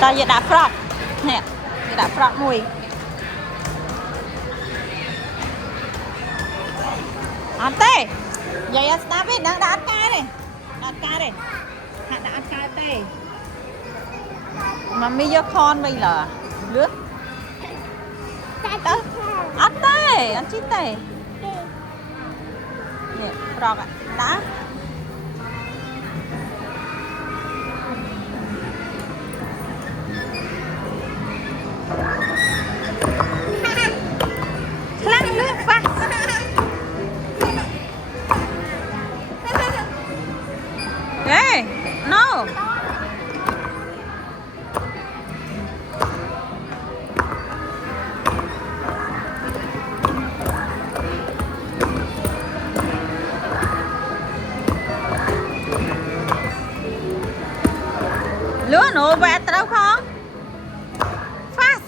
ta giờ đã frog nè, giờ đã frog mùi ăn tê vậy ta biết đang ăn cá đây đã ăn cá tê mà mi vô con bây giờ lướt ăn tê ăn chín tê nè frog ạ đã khăn lướt phát hey no lứa nụ vẹt đâu không fast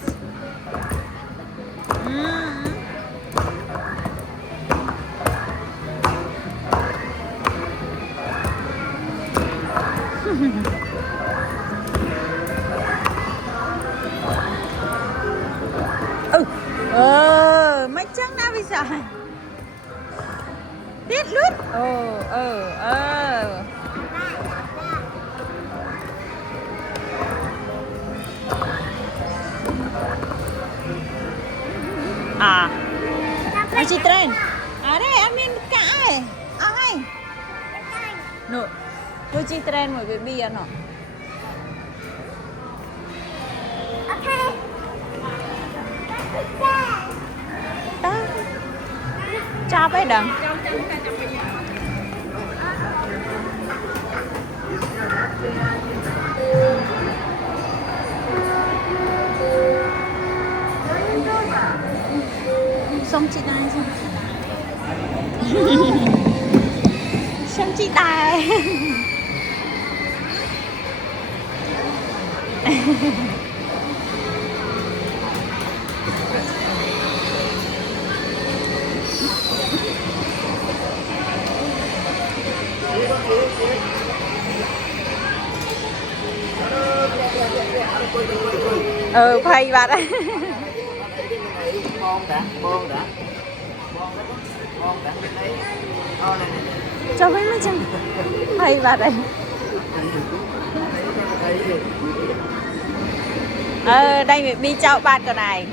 mấy chân nào bây giờ tiết lướt à anh chị tren à đây anh min cả ai nè tôi chị tren một baby ăn nó cha bé đằng xong chị này xong chị tài phải bạn đấy cho mấy mấy chân hay bạn đây đây bị bi cho bạn cái này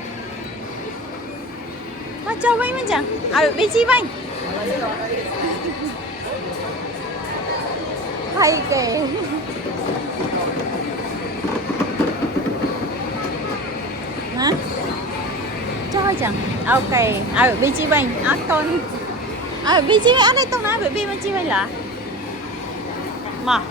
mà cho mấy mấy chân bị chi vậy hay kìa hả cho chẳng ok bị chi vậy con bị chi vậy ăn đây tao nói bị chi vậy là mà